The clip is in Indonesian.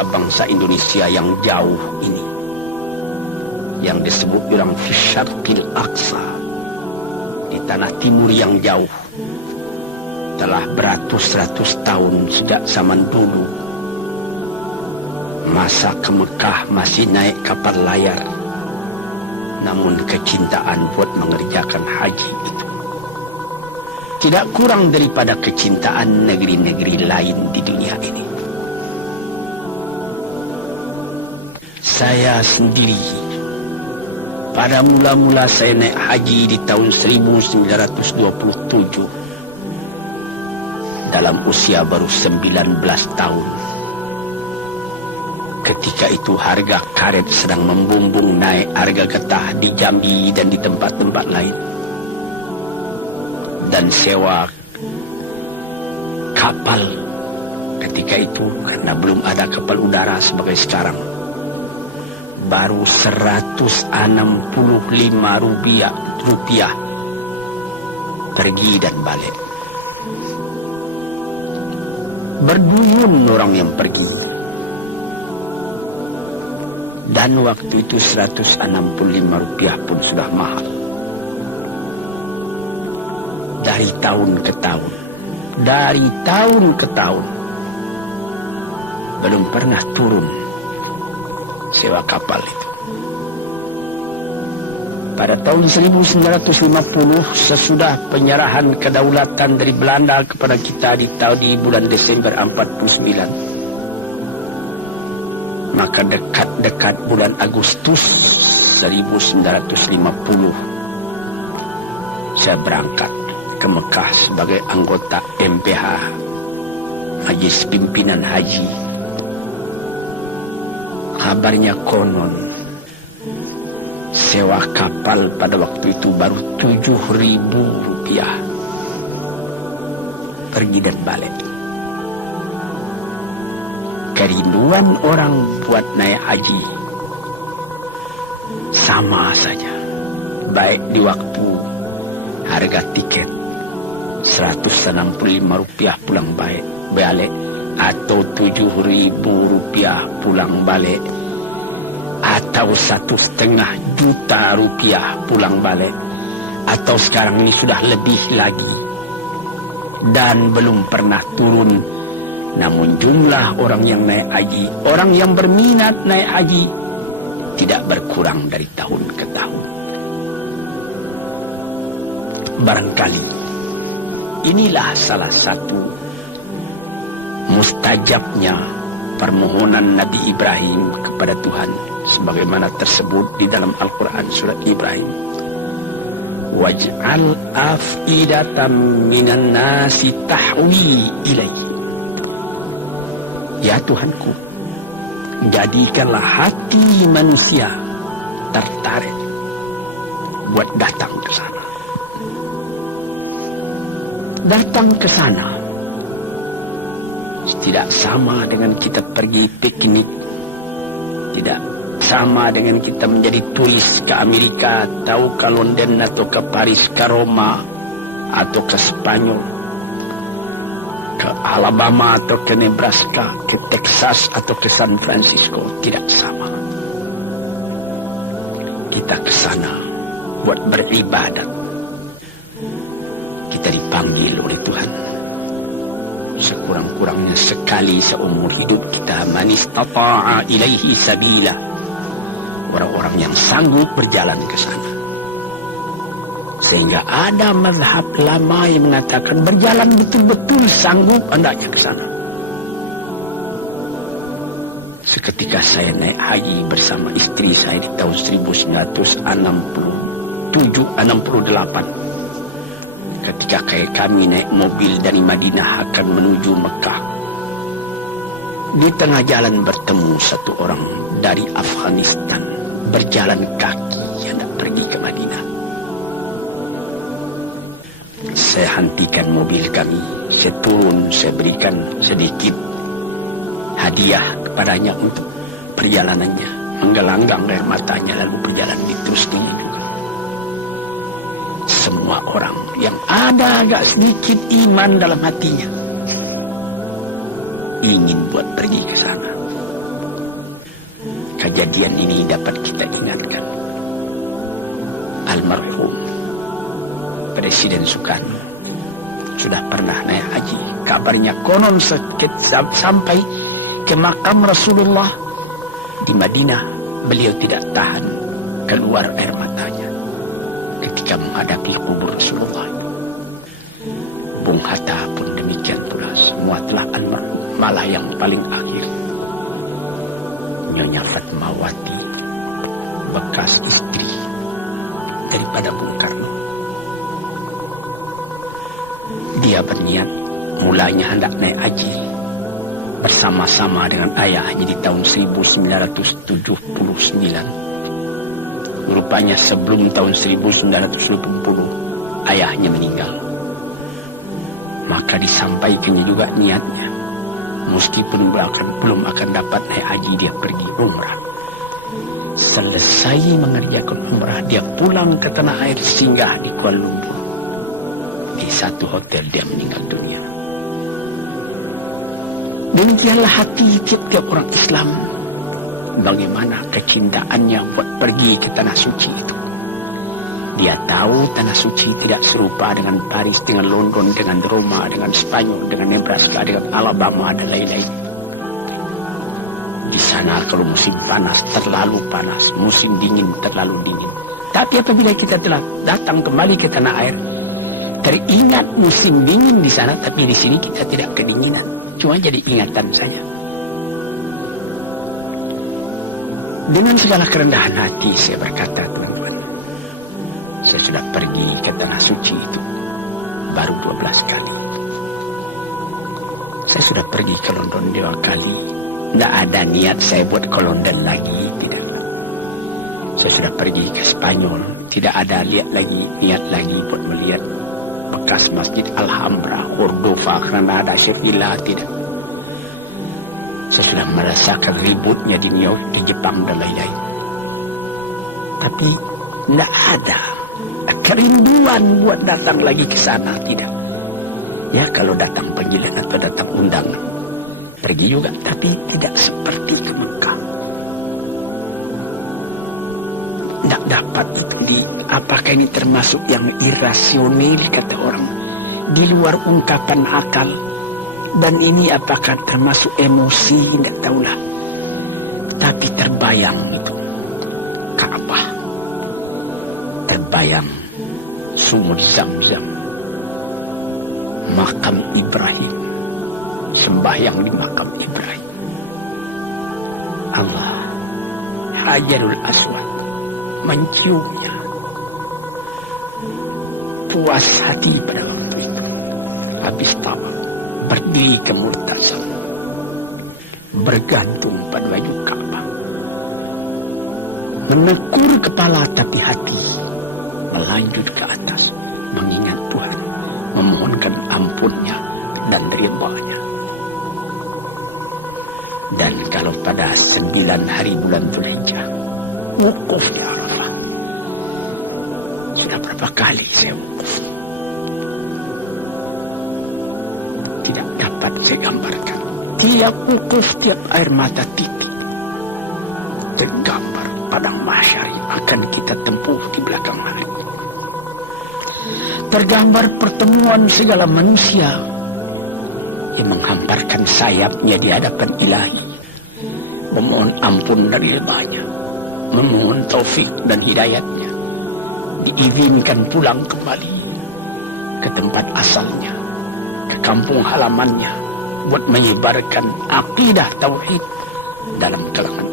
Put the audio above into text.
kita bangsa Indonesia yang jauh ini, yang disebut orang fi syarqil aqsa, di tanah timur yang jauh, telah beratus-ratus tahun sejak zaman dulu. Masa ke Mekah masih naik kapal layar, namun kecintaan buat mengerjakan haji itu tidak kurang daripada kecintaan negeri-negeri lain di dunia ini. Saya sendiri, pada mula-mula saya naik haji di tahun 1927, dalam usia baru 19 tahun. Ketika itu harga karet sedang membumbung naik harga getah di Jambi dan di tempat-tempat lain. Dan sewa kapal ketika itu, karena belum ada kapal udara sebagai sekarang, baru 165 rupiah pergi dan balik. Berduyun orang yang pergi. Dan waktu itu 165 rupiah pun sudah mahal. Dari tahun ke tahun, belum pernah turun sewa kapal itu. Pada tahun 1950, sesudah penyerahan kedaulatan dari Belanda kepada kita di bulan Desember 49, maka dekat-dekat bulan Agustus 1950, saya berangkat ke Mekah sebagai anggota MPH, Majelis Pimpinan Haji. Kabarnya konon sewa kapal pada waktu itu baru 7.000 rupiah pergi dan balik. Kerinduan orang buat naik haji sama saja, baik di waktu harga tiket 165 rupiah pulang balik, atau 7.000 rupiah pulang balik, atau 1,5 juta rupiah pulang balik, atau sekarang ini sudah lebih lagi, dan belum pernah turun. Namun jumlah orang yang naik haji, orang yang berminat naik haji, tidak berkurang dari tahun ke tahun. Barangkali inilah salah satu mustajabnya permohonan Nabi Ibrahim kepada Tuhan, sebagaimana tersebut di dalam Al-Quran surat Ibrahim. Waj'al af'idatan minan nasi tahwi ilaihi. Ya Tuhanku, jadikanlah hati manusia tertarik buat datang ke sana. Datang ke sana tidak sama dengan kita pergi piknik, tidak sama dengan kita menjadi turis ke Amerika atau ke London atau ke Paris, ke Roma atau ke Spanyol, ke Alabama atau ke Nebraska, ke Texas atau ke San Francisco. Tidak sama. Kita ke sana buat beribadat. Kita dipanggil oleh Tuhan. Sekurang-kurangnya sekali seumur hidup kita, man istata'a ilaihi sabila, orang-orang yang sanggup berjalan ke sana. Sehingga ada mazhab lama yang mengatakan berjalan betul-betul sanggup hendaknya ke sana. Seketika saya naik haji bersama istri saya di tahun 1968. Ketika kami naik mobil dari Madinah akan menuju Mekah, di tengah jalan bertemu satu orang dari Afghanistan berjalan kaki hendak pergi ke Madinah. Saya hentikan mobil kami, saya turun, saya berikan sedikit hadiah kepadanya untuk perjalanannya, menggelanggang air matanya lalu berjalan diterusnya juga. Semua orang yang ada agak sedikit iman dalam hatinya ingin buat pergi ke sana. kejadian ini dapat kita ingatkan. Almarhum Presiden Soekarno sudah pernah naik haji. Kabarnya konon sampai ke makam Rasulullah di Madinah, beliau tidak tahan keluar air matanya ketika menghadapi kubur Rasulullah. Bung Hatta pun demikian pula, semua telah almarhum. Malah yang paling akhir, Nyonya Fatmawati, bekas istri daripada Bung Karno, dia berniat mulanya hendak naik haji bersama-sama dengan ayahnya di tahun 1979. Rupanya sebelum tahun 1980 ayahnya meninggal. Maka disampaikannya juga niatnya, meskipun belum akan dapat naik haji, dia pergi umrah. Selesai mengerjakan umrah, dia pulang ke tanah air, singgah di Kuala Lumpur. Di satu hotel dia meninggal dunia. Demikianlah hati tiap-tiap orang Islam, bagaimana kecintaannya buat pergi ke tanah suci itu. Dia tahu tanah suci tidak serupa dengan Paris, dengan London, dengan Roma, dengan Spanyol, dengan Nebraska, dengan Alabama, dan lain-lain. Di sana kalau musim panas terlalu panas, musim dingin terlalu dingin. Tapi apabila kita telah datang kembali ke tanah air, teringat musim dingin di sana, tapi di sini kita tidak kedinginan. Cuma jadi ingatan saja. Dengan segala kerendahan hati saya berkata, teman-teman, saya sudah pergi ke tanah suci itu baru 12 kali. Saya sudah pergi ke London 2 kali. Tidak ada niat saya buat ke London lagi, tidak. Saya sudah pergi ke Spanyol, tidak ada niat lagi buat melihat bekas Masjid Alhambra, Cordova, Granada, Sevilla, tidak. Saya sudah merasakan ributnya di New York, di Jepang, dan lain-lain. Tapi tidak ada kerinduan buat datang lagi ke sana, tidak. Ya kalau datang panggilan atau datang undangan, pergi juga, tapi tidak seperti ke Mekah. Tidak dapat itu. Apakah ini termasuk yang irasional, kata orang, di luar ungkapan akal? Dan ini apakah termasuk emosi? Tidak tahulah. Tapi terbayang itu Ka'bah, terbayang sumur Zam-Zam, makam Ibrahim, sembahyang di makam Ibrahim, Allah, Hajarul Aswad, menciumnya. Puas hati pada waktu itu. Habis tawaf, berdiri ke Murtasam, bergantung pada baju Ka'bah, menekur kepala tapi hati melanjut ke atas, mengingat Tuhan, memohonkan ampunnya dan ridha-Nya. Dan kalau pada 9 hari bulan Dzulhijjah, wukuf di Arafah. Sudah berapa kali saya wukuf, tidak dapat saya gambarkan. Tiap wukuf, tiap air mata titik tergambar padang mahsyar yang akan kita tempuh di belakang hari. Tergambar pertemuan segala manusia yang menghamparkan sayapnya di hadapan Ilahi, memohon ampun dari ridha-Nya, memohon taufik dan hidayatnya, diizinkan pulang kembali ke tempat asalnya, ke kampung halamannya, buat menyebarkan akidah tauhid dalam kalangan